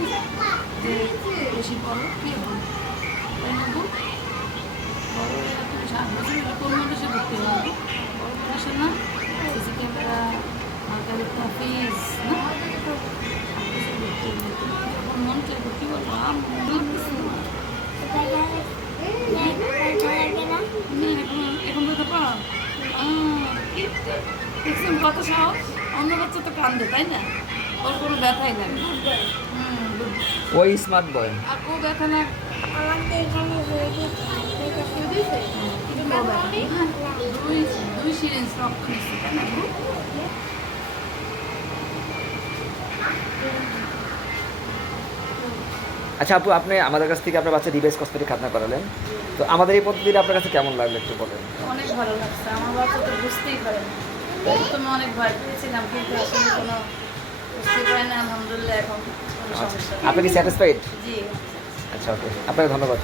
বলছি যে বেশি বড় কে বল তাই না বউ? বড় এরা তুমি 7 বছর হলে কোন মানুষে ভর্তি হবে? বড় মানুষের না সিসি ক্যামেরা মার্কারিতা ফিস না 7 বছর ভর্তি হলে তুমি যখন মন চাইবো কি বলবো মন লাগতেছে না তুমি এখন তো পাও দেখছেন কত সাহস অন্য বাচ্চা তো কান্দে তাই না ওর কোনো ব্যথাই লাগে না ওই স্মার্ট বয়। আর ও ব্যথা না দুই সিরিঞ্জ রক্ত নিচ্ছে তাই না আচ্ছা আপু, আপনি আমাদের কাছ থেকে আপনার বাচ্চা ডিভাইস কসমেটিক খাতনা করালেন, তো আমাদের এই পদ্ধতিটা আপনার কাছে কেমন লাগলো একটু বলেন। অনেক ভালো লাগছে আমার বাচ্চা তো বুঝতেই পারে না প্রথমে অনেক ভয় পেয়েছিলাম কিন্তু আসলে কোনো বুঝতে পারে না আলহামদুলিল্লাহ এখন কোনো সমস্যা নেই। আপনি কি স্যাটিসফাইড? জি আচ্ছা ওকে, আপনাকে ধন্যবাদ।